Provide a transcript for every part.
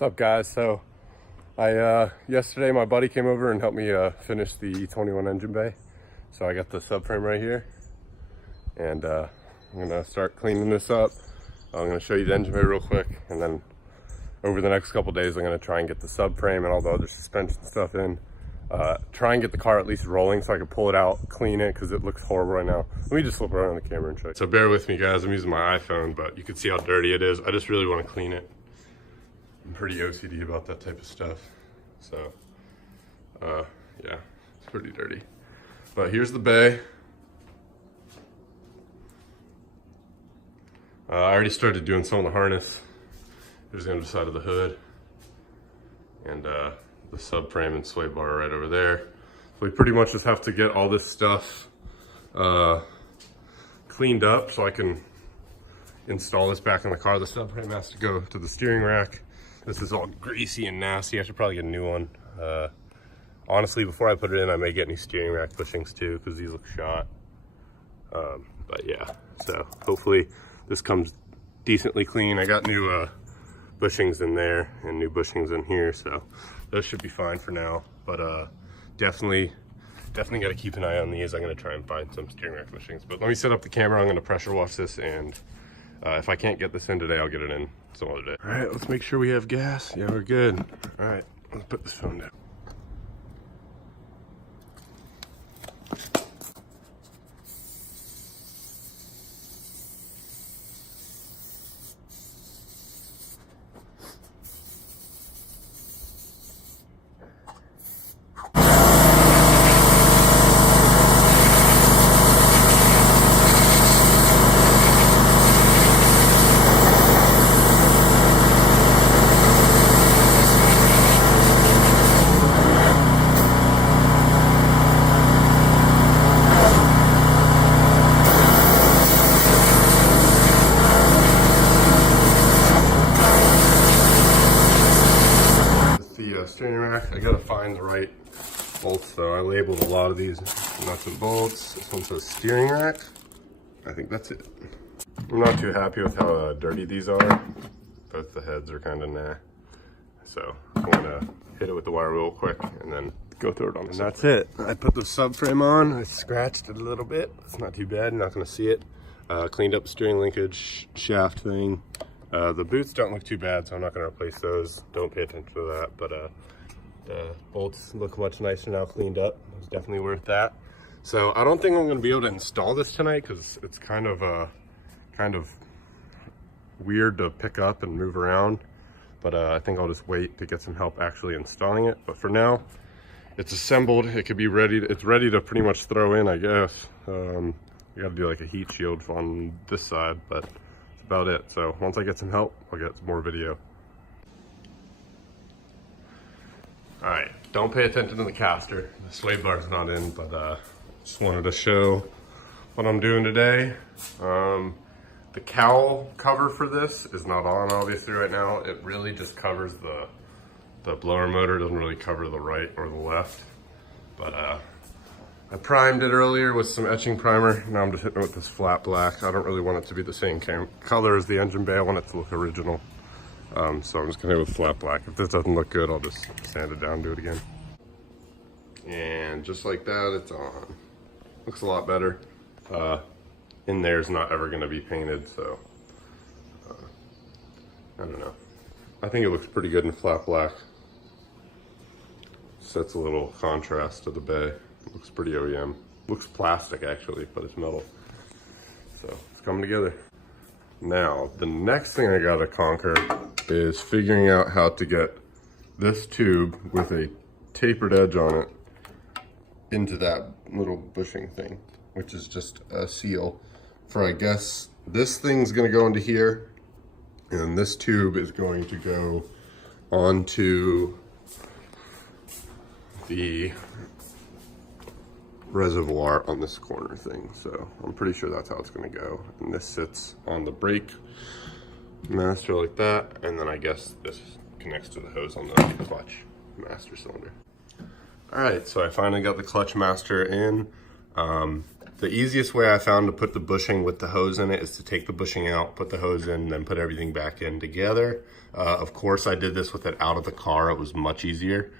What's up, guys? So yesterday my buddy came over and helped me finish the E21 engine bay. So I got the subframe right here, and I'm gonna start cleaning this up. I'm gonna show you the engine bay real quick, and then over the next couple days I'm gonna try and get the subframe and all the other suspension stuff in. Try and get the car at least rolling so I can pull it out, clean it, because it looks horrible right now. Let me just flip around the camera and show you. So bear with me, guys. I'm using my iPhone, but you can see how dirty it is. I just really want to clean it. I'm pretty OCD about that type of stuff. So, yeah, it's pretty dirty. But here's the bay. I already started doing some of the harness. There's the underside of the hood. And the subframe and sway bar right over there. So we pretty much just have to get all this stuff cleaned up so I can install this back in the car. The subframe has to go to the steering rack. This is all greasy and nasty. I should probably get a new one. Honestly, before I put it in, I may get new steering rack bushings too, because these look shot. But yeah, so hopefully this comes decently clean. I got new bushings in there and new bushings in here, so those should be fine for now. But definitely got to keep an eye on these. I'm going to try and find some steering rack bushings. But let me set up the camera. I'm going to pressure wash this, and if I can't get this in today, I'll get it in some other day. All right, let's make sure we have gas. Yeah, we're good. All right, let's put this phone down. Steering rack. I gotta find the right bolts though. I labeled a lot of these nuts and bolts. This one says steering rack. I think that's it. I'm not too happy with how dirty these are. Both the heads are kind of nah. So I'm gonna hit it with the wire real quick and then go through it on the subframe. That's it. I put the subframe on. I scratched it a little bit. It's not too bad. Not gonna see it. Cleaned up the steering linkage shaft thing. The boots don't look too bad, so I'm not going to replace those. Don't pay attention to that, but the bolts look much nicer now, cleaned up. It was definitely worth that. So I don't think I'm going to be able to install this tonight because it's kind of weird to pick up and move around. But I think I'll just wait to get some help actually installing it. But for now, it's assembled. It could be ready. It's ready to pretty much throw in, I guess. We got to do like a heat shield on this side, but about it. So once I get some help, I'll get some more video. All right, don't pay attention to the caster. The sway bar's not in, but just wanted to show what I'm doing today. The cowl cover for this is not on obviously right now. It really just covers the blower motor. It doesn't really cover the right or the left. But I primed it earlier with some etching primer. Now I'm just hitting it with this flat black. I don't really want it to be the same color as the engine bay. I want it to look original. So I'm just gonna hit it with flat black. If this doesn't look good, I'll just sand it down and do it again. And just like that, it's on. Looks a lot better. In there's not ever gonna be painted, so I don't know. I think it looks pretty good in flat black. Sets a little contrast to the bay. Looks pretty OEM. Looks plastic actually, but it's metal. So it's coming together. Now, the next thing I gotta conquer is figuring out how to get this tube with a tapered edge on it into that little bushing thing, which is just a seal for, I guess, this thing's gonna go into here, and this tube is going to go onto the reservoir on this corner thing. So I'm pretty sure that's how it's going to go. And this sits on the brake master like that, and then I guess this connects to the hose on the clutch master cylinder. All right, so I finally got the clutch master in. The easiest way I found to put the bushing with the hose in it is to take the bushing out, put the hose in, then put everything back in together. Of course, I did this with it out of the car. It was much easier.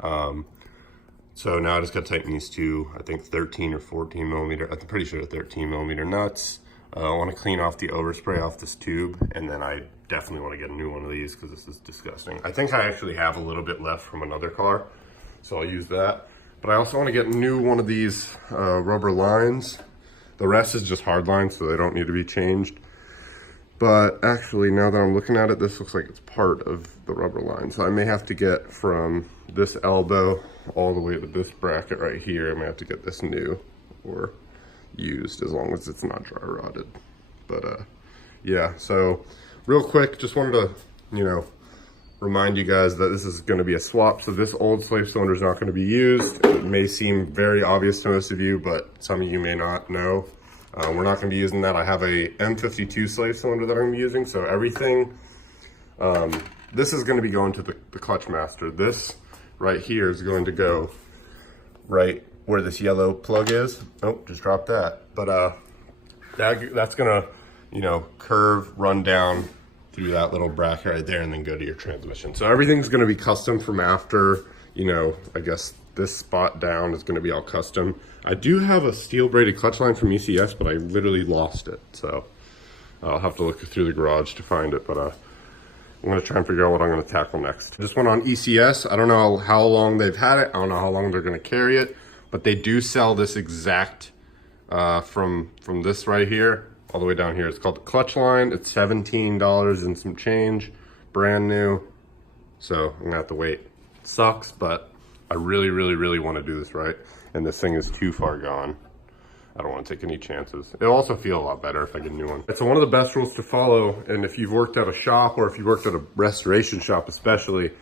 So now I just got to tighten these two, I think 13 or 14 millimeter, I'm pretty sure 13 millimeter nuts. I want to clean off the overspray off this tube, and then I definitely want to get a new one of these because this is disgusting. I think I actually have a little bit left from another car, so I'll use that. But I also want to get a new one of these rubber lines. The rest is just hard lines, so they don't need to be changed. But actually, now that I'm looking at it, this looks like it's part of the rubber line. So I may have to get from this elbow all the way to this bracket right here. I may have to get this new or used, as long as it's not dry rotted. But yeah, so real quick, just wanted to, you know, remind you guys that this is going to be a swap. So this old slave cylinder is not going to be used. It may seem very obvious to most of you, but some of you may not know. We're not going to be using that. I have a M52 slave cylinder that I'm using. So everything, this is going to be going to the clutch master. This right here is going to go right where this yellow plug is. Oh, just dropped that. But that's going to, you know, curve, run down through that little bracket right there and then go to your transmission. So everything's going to be custom from after, you know, I guess this spot down is going to be all custom. I do have a steel braided clutch line from ECS, but I literally lost it. So I'll have to look through the garage to find it, but I'm going to try and figure out what I'm going to tackle next. This one on ECS, I don't know how long they've had it. I don't know how long they're going to carry it, but they do sell this exact from this right here all the way down here. It's called the clutch line. It's $17 and some change, brand new. So I'm gonna have to wait. It sucks, but I really, really, really want to do this right. And this thing is too far gone. I don't want to take any chances. It'll also feel a lot better if I get a new one. It's one of the best rules to follow. And if you've worked at a shop, or if you worked at a restoration shop especially,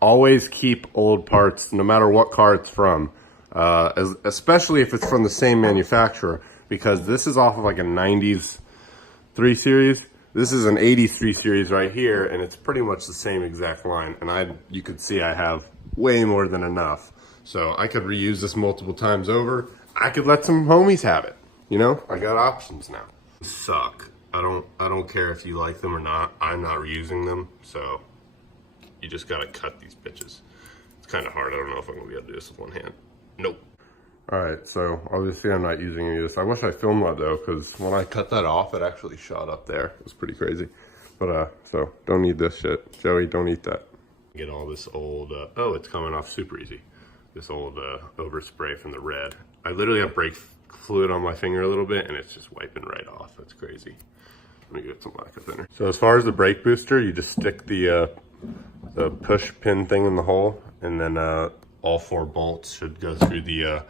always keep old parts, no matter what car it's from, especially if it's from the same manufacturer, because this is off of like a 90s 3 Series. This is an 80s 3 Series right here, and it's pretty much the same exact line. And you could see I have way more than enough. So I could reuse this multiple times over. I could let some homies have it. You know, I got options now. Suck. I don't care if you like them or not. I'm not reusing them, so you just gotta cut these bitches. It's kind of hard. I don't know if I'm gonna be able to do this with one hand. Nope. All right, so obviously I'm not using any of this. I wish I filmed that though, because when I cut that off, it actually shot up there. It was pretty crazy. But so don't need this shit. Joey, don't eat that. Get all this old, oh, it's coming off super easy. This old overspray from the red. I literally have brake fluid on my finger a little bit, and it's just wiping right off. That's crazy. Let me get some lacquer thinner. So as far as the brake booster, you just stick the push pin thing in the hole, and then all 4 bolts should go through the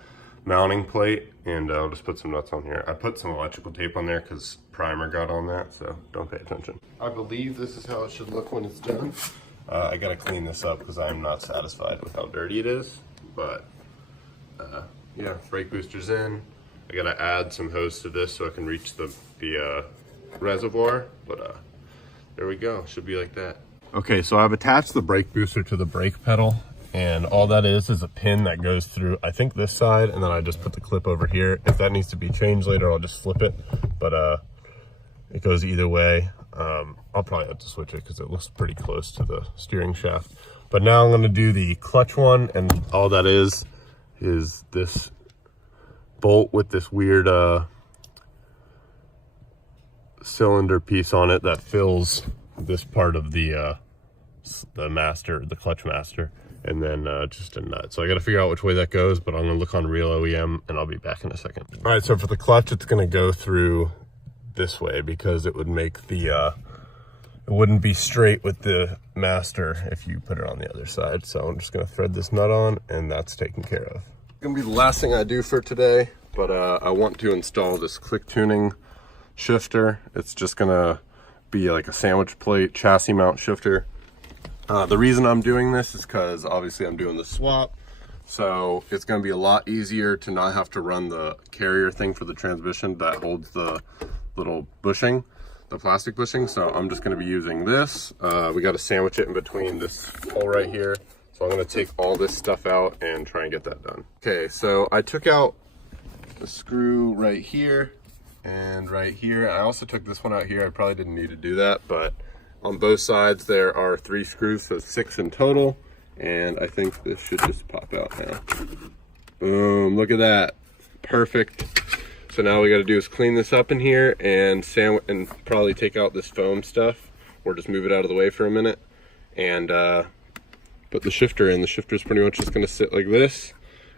mounting plate, and I'll just put some nuts on here. I put some electrical tape on there because primer got on that, so don't pay attention. I believe this is how it should look when it's done. I gotta clean this up because I'm not satisfied with how dirty it is, but yeah, brake booster's in. I gotta add some hose to this so I can reach the reservoir, but there we go, should be like that. Okay, so I've attached the brake booster to the brake pedal, and all that is a pin that goes through, I think, this side, and then I just put the clip over here. If that needs to be changed later, I'll just flip it, but it goes either way. I'll probably have to switch it because it looks pretty close to the steering shaft. But now I'm going to do the clutch one, and all that is this bolt with this weird cylinder piece on it that fills this part of the clutch master, and then just a nut. So I got to figure out which way that goes, but I'm going to look on Real OEM, and I'll be back in a second. All right, so for the clutch, it's going to go through this way because it would make the it wouldn't be straight with the master if you put it on the other side. So I'm just going to thread this nut on, and that's taken care of. It's going to be the last thing I do for today, but I want to install this quick tuning shifter. It's just going to be like a sandwich plate chassis mount shifter. The reason I'm doing this is because obviously I'm doing the swap, so it's going to be a lot easier to not have to run the carrier thing for the transmission that holds the little bushing, the plastic bushing. So I'm just going to be using this. We got to sandwich it in between this hole right here, so I'm going to take all this stuff out and try and get that done. Okay, so I took out a screw right here and right here. I also took this one out here. I probably didn't need to do that, but on both sides there are 3 screws, so 6 in total. And I think this should just pop out now. Boom, look at that. Perfect. So now we got to do is clean this up in here and probably take out this foam stuff, or just move it out of the way for a minute, and put the shifter in. The shifter's pretty much just going to sit like this,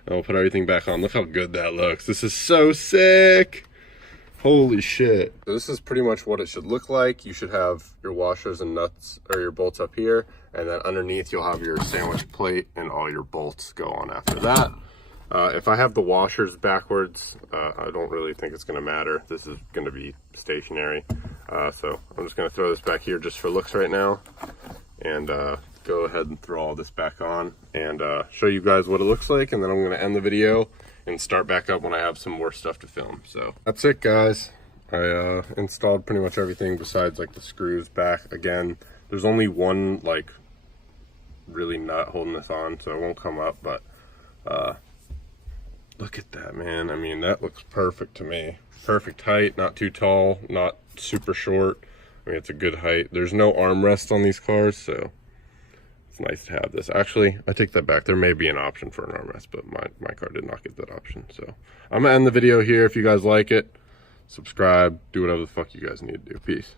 and we'll put everything back on. Look how good that looks. This is so sick. Holy shit. So this is pretty much what it should look like. You should have your washers and nuts, or your bolts up here, and then underneath you'll have your sandwich plate, and all your bolts go on after that. If I have the washers backwards, I don't really think it's going to matter. This is going to be stationary. So I'm just going to throw this back here just for looks right now, and go ahead and throw all this back on and show you guys what it looks like. And then I'm going to end the video and start back up when I have some more stuff to film. So that's it, guys. I installed pretty much everything besides like the screws back. Again, there's only one like really nut holding this on, so it won't come up, but look at that, man. I mean, that looks perfect to me. Perfect height, not too tall, not super short. I mean, it's a good height. There's no armrest on these cars, so it's nice to have this. Actually, I take that back. There may be an option for an armrest, but my car did not get that option. So I'm gonna end the video here. If you guys like it, subscribe, do whatever the fuck you guys need to do. Peace.